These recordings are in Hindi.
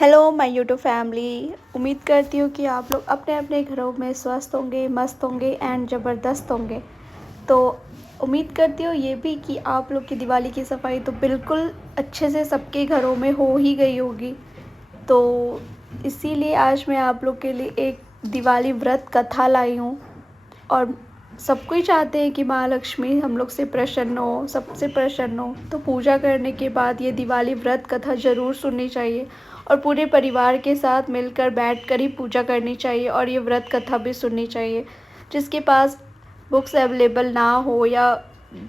Hello my YouTube family. उम्मीद करती हूँ कि आप लोग अपने अपने घरों में स्वस्थ होंगे, मस्त होंगे एंड ज़बरदस्त होंगे। तो उम्मीद करती हूँ ये भी कि आप लोग की दिवाली की सफाई तो बिल्कुल अच्छे से सबके घरों में हो ही गई होगी। तो इसीलिए आज मैं आप लोग के लिए एक दिवाली व्रत कथा लाई हूँ। और सब कोई चाहते हैं कि महालक्ष्मी हम लोग से प्रसन्न हो, सबसे प्रसन्न हो। तो पूजा करने के बाद ये दिवाली व्रत कथा ज़रूर सुननी चाहिए और पूरे परिवार के साथ मिलकर बैठकर ही पूजा करनी चाहिए और ये व्रत कथा भी सुननी चाहिए। जिसके पास बुक्स अवेलेबल ना हो या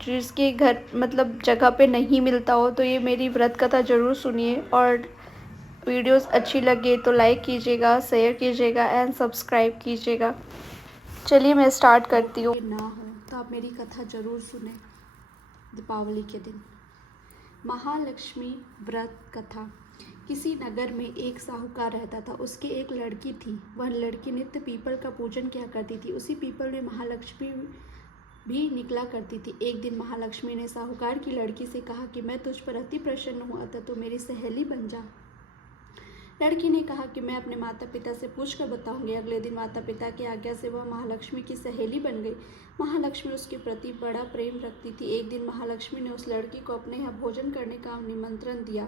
जिसके घर मतलब जगह पे नहीं मिलता हो तो ये मेरी व्रत कथा ज़रूर सुनिए। और वीडियोस अच्छी लगे तो लाइक कीजिएगा, शेयर कीजिएगा एंड सब्सक्राइब कीजिएगा। चलिए मैं स्टार्ट करती हूँ। ना हो तो आप मेरी कथा ज़रूर सुने। दीपावली के दिन महालक्ष्मी व्रत कथा। किसी नगर में एक साहूकार रहता था। उसकी एक लड़की थी। वह लड़की नित्य पीपल का पूजन किया करती थी। उसी पीपल में महालक्ष्मी भी निकला करती थी। एक दिन महालक्ष्मी ने साहूकार की लड़की से कहा कि मैं तुझ पर अति प्रसन्न हूँ, अतः तू मेरी सहेली बन जा। लड़की ने कहा कि मैं अपने माता पिता से पूछकर बताऊंगी। अगले दिन माता पिता की आज्ञा से वह महालक्ष्मी की सहेली बन गई। महालक्ष्मी उसके प्रति बड़ा प्रेम रखती थी। एक दिन महालक्ष्मी ने उस लड़की को अपने यहाँ भोजन करने का निमंत्रण दिया।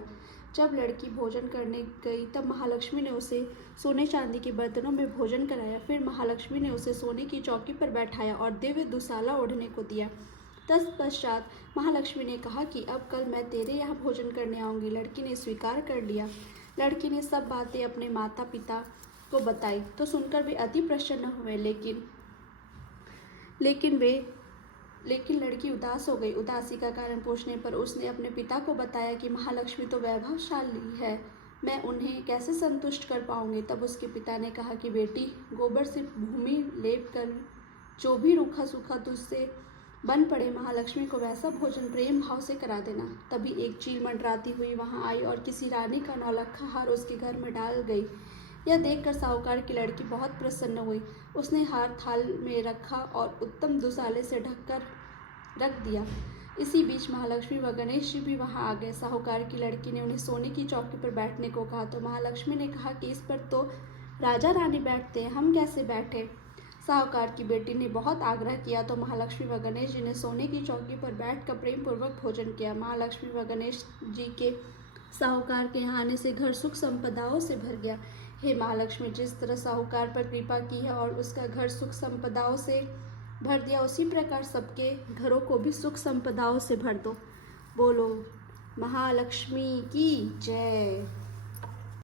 जब लड़की भोजन करने गई तब महालक्ष्मी ने उसे सोने चांदी के बर्तनों में भोजन कराया। फिर महालक्ष्मी ने उसे सोने की चौकी पर बैठाया और दिव्य दुसाला ओढ़ने को दिया। तत्पश्चात महालक्ष्मी ने कहा कि अब कल मैं तेरे यहाँ भोजन करने आऊँगी। लड़की ने स्वीकार कर लिया। लड़की ने सब बातें अपने माता पिता को बताई तो सुनकर वे अति प्रसन्न हुए। लेकिन लड़की उदास हो गई। उदासी का कारण पूछने पर उसने अपने पिता को बताया कि महालक्ष्मी तो वैभवशाली है, मैं उन्हें कैसे संतुष्ट कर पाऊंगी। तब उसके पिता ने कहा कि बेटी, गोबर से भूमि लेप कर जो भी रूखा सूखा तुझसे बन पड़े, महालक्ष्मी को वैसा भोजन प्रेम भाव से करा देना। तभी एक चील मंडराती हुई वहां आई और किसी रानी का नौलखा हार उसके घर में डाल गई। यह देखकर साहूकार की लड़की बहुत प्रसन्न हुई। उसने हार थाल में रखा और उत्तम दुसाले से ढककर रख दिया। इसी बीच महालक्ष्मी व गणेश जी भी वहां आ गए। साहूकार की लड़की ने उन्हें सोने की चौकी पर बैठने को कहा तो महालक्ष्मी ने कहा कि इस पर तो राजा रानी बैठते हैं, हम कैसे बैठे। साहूकार की बेटी ने बहुत आग्रह किया तो महालक्ष्मी व गणेश जी ने सोने की चौकी पर बैठकर प्रेम पूर्वक भोजन किया। महालक्ष्मी व गणेश जी के साहूकार के यहाँ आने से घर सुख संपदाओं से भर गया। हे महालक्ष्मी, जिस तरह साहूकार पर कृपा की है और उसका घर सुख संपदाओं से भर दिया, उसी प्रकार सबके घरों को भी सुख संपदाओं से भर दो। बोलो महालक्ष्मी की जय।